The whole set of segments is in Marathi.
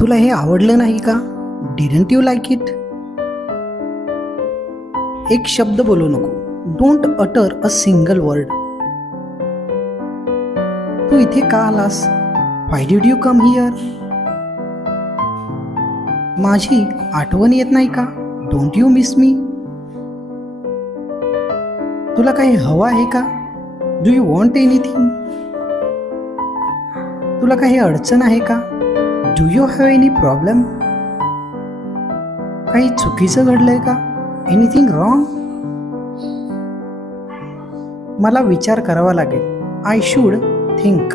तुला हे आवडलं नाही का? Didn't you like it? एक शब्द बोलू नको. Don't utter a single word. तू इथे का आलास? Why did you come here? माझी आठवण येत नाही का? Don't you miss me? तुला काही हवं आहे का? Do you want anything? तुला काही अडचण आहे का? Do you have any problem? काही चुकीचं घडलंय का? Anything wrong? मला विचार करावा लागेल. I should think.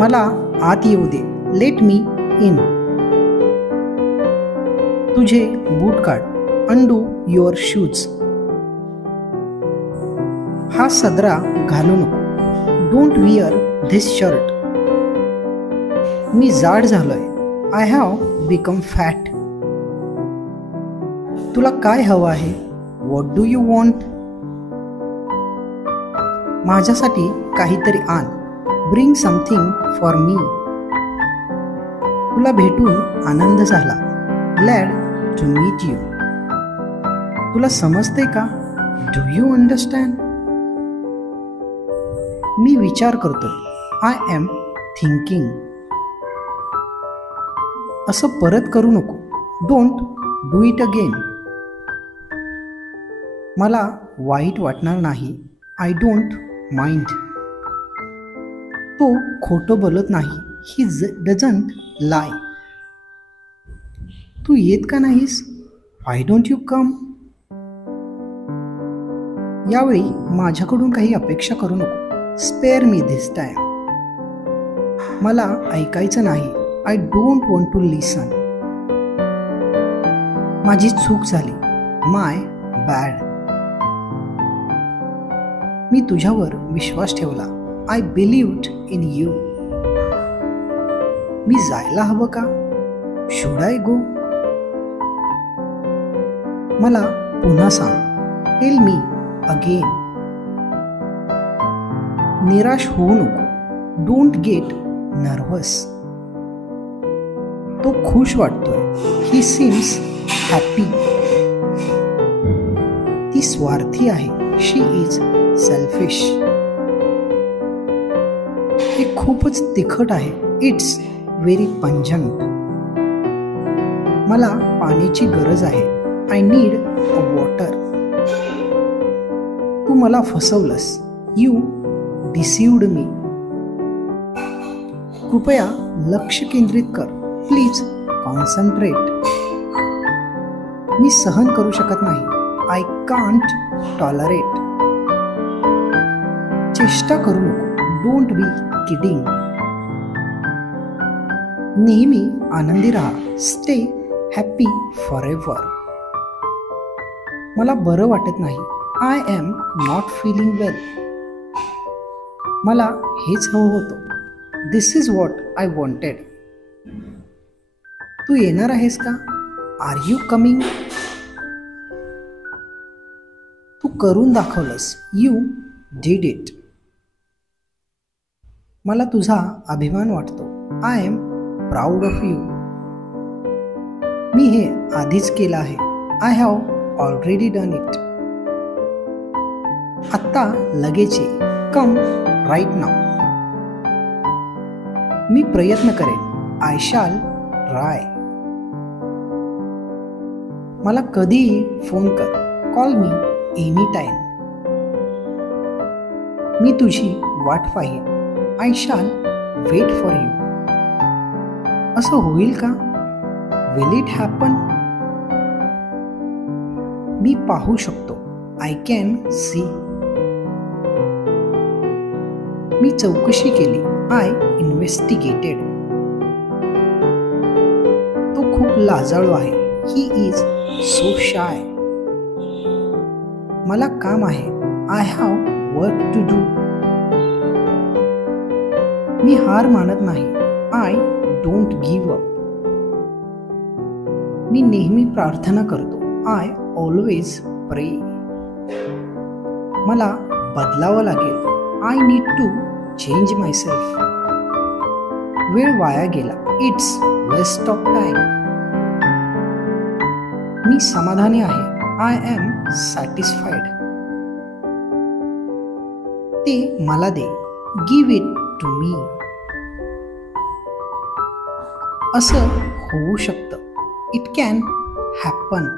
मला आत येऊ दे. Let me in. तुझे बूट काढ. Undo your shoes. हा सदरा घालू नको. Don't wear this shirt. मी जाड झालोय. I have become fat. तुला काय हवं आहे? What do you want? माझ्यासाठी काहीतरी आण. Bring something for me. तुला भेटून आनंद झाला. Glad to meet you. तुला समजते का? Do you understand? मी विचार करतोय. I am thinking. असं परत करू नको. Don't do it again. मला वाईट वाटणार नाही. I don't mind. तो खोटं बोलत नाही. ही डझंट लाय. तू येत का नाहीस? Why don't you come? यावेळी माझ्याकडून काही अपेक्षा करू नको. Spare me this time. मला ऐकायचं नाही. I don't want to listen. माझी चूक झाली. My bad. मी तुझ्यावर विश्वास ठेवला. I believed in you. मी जायला हवं का? Should I go? मला पुन्हा सांग. Tell me again. निराश होऊ नको. Don't get nervous. तो खुश वाटतोय. He seems happy. ती स्वार्थी आहे. She is selfish. हे खूपच तिखट आहे. It's very pungent. मला पाण्याची गरज आहे. I need a water. तू मला फसवलंस. You deceived me. कृपया लक्ष केंद्रित कर. Please concentrate. मी सहन करू शकत नाही. I can't tolerate. चेष्टा करू नको. Don't B kidding. नेहमी आनंदी राहा. Stay happy forever. मला बरं वाटत नाही. आय एम नॉट फीलिंग वेल. मला हेच हवं होतं. दिस इज वॉट आय वॉन्टेड. तू येणार आहेस का? R you coming? तू करून दाखवलंस. You did it. मला तुझा अभिमान वाटतो. I am proud of you. मी हे आधीच केलं आहे. I have already done it. आत्ता लगेच ये. कम राईट नाव. मी प्रयत्न करेन. आय शाल ट्राय. मला कधीही फोन कर. Call me any time. मी तुझी वाट पाहीन. आय शाल वेट फॉर यू. असं होईल का? Will it happen? मी पाहू शकतो. I can see. मी चौकशी केली. I investigated. तो खूप लाजाळू आहे. He is so shy. मला काम आहे. I have work to do. मी हार मानत नाही. I don't give up. मी नेहमी प्रार्थना करतो. I always pray. मला बदलावं लागेल. I need to change myself. वेळ वाया गेला. It's waste of time. मी समाधानी आहे. I am satisfied. ते मला दे. Give it to me. असं होऊ शकतं. It can happen.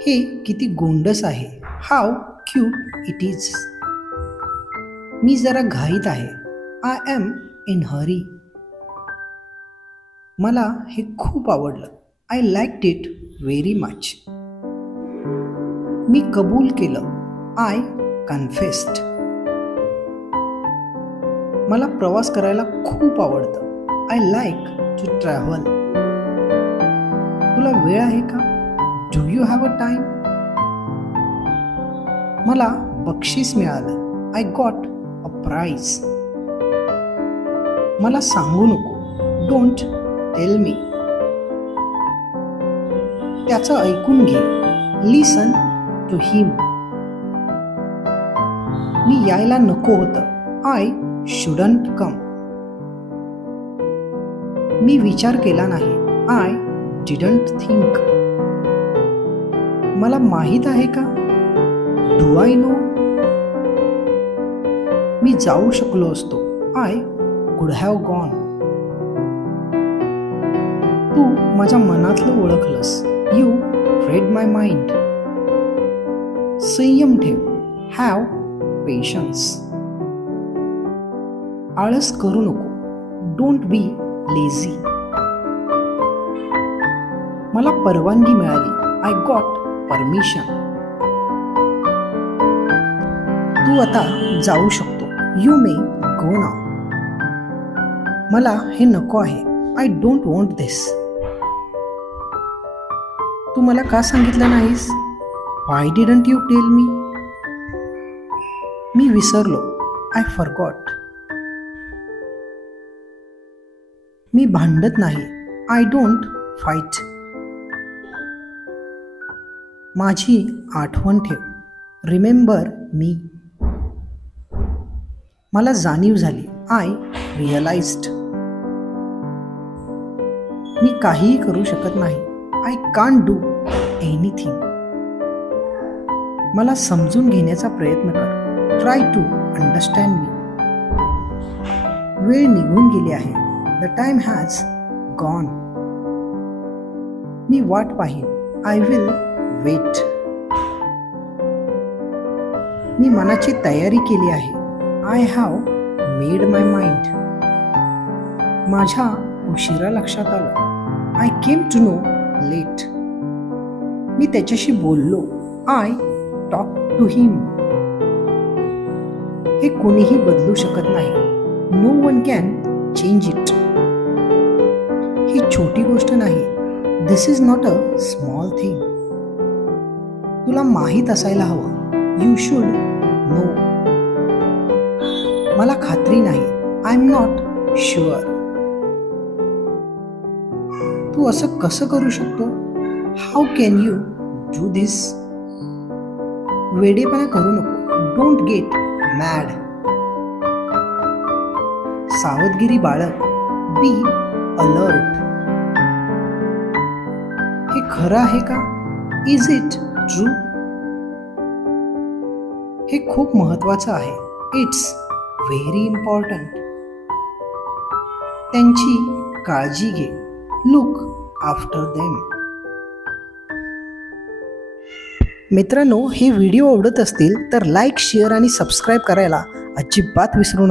हे किती गोंडस आहे. How cute it is. मी जरा घाईत आहे. I am in hurry. मला हे खूप आवडलं. I liked it very much. मी कबूल केलं. I confessed. मला प्रवास करायला खूप आवडतं. I like to travel. तुला वेळ आहे का? Do you have a time? मला बक्षीस मिळालं. I got a prize. मला सांगू नको. Don't tell me. त्याचं ऐकून घे. लिसन टू हिम. मी यायला नको होतं. आय शुडंट कम. मी विचार केला नाही. I didn't think. मला माहित आहे का? Do I know? मी जाऊ शकलो असतो. I could have gone. तू माझ्या मनातलं ओळखलंस. You read my mind. संयम ठेव. Have patience. आळस करू नको. Don't be lazy. मला परवानगी मिळाली. I got permission. तू आता जाऊ शकतो. You may go now. मला हे नको आहे. I don't want this. तू मला का सांगितलं नाहीस? Why didn't you tell me? मी विसरलो. I forgot. मी भांडत नाही. I don't fight. माझी आठवण ठेव. Remember me. मला जाणीव झाली. I realised. मी काहीही करू शकत नाही. I can't do anything. मला समजून घेण्याचा प्रयत्न कर. Try to understand me. वेळ निघून गेली आहे. The time has gone. मी वाट पाहीन. I will weight. मी मनाची तयारी केली आहे. I have made my mind. माझ्या उशिरा लक्षात आलं. I came to know late. मी त्याच्याशी बोललो. I talk to him. हे कोणीही बदलू शकत नाही. No one can change it. ही छोटी गोष्ट नाही. This is not a small thing. तुला माहीत असायला हवं. You should know. मला खात्री नाही. I am not sure. तू असं कसं करू शकतो? How can you do this? वेडेपणा करू नको. Don't get mad. सावधगिरी बाळग. Be alert. हे खरं आहे का? Is it true? हे खूप महत्वाचं आहे. It's very important. त्यांची काळजी घे. Look after them. मित्रांनो, हे व्हिडिओ आवडत असतील तर लाईक, शेअर आणि सबस्क्राईब करायला अजिबात विसरू नका.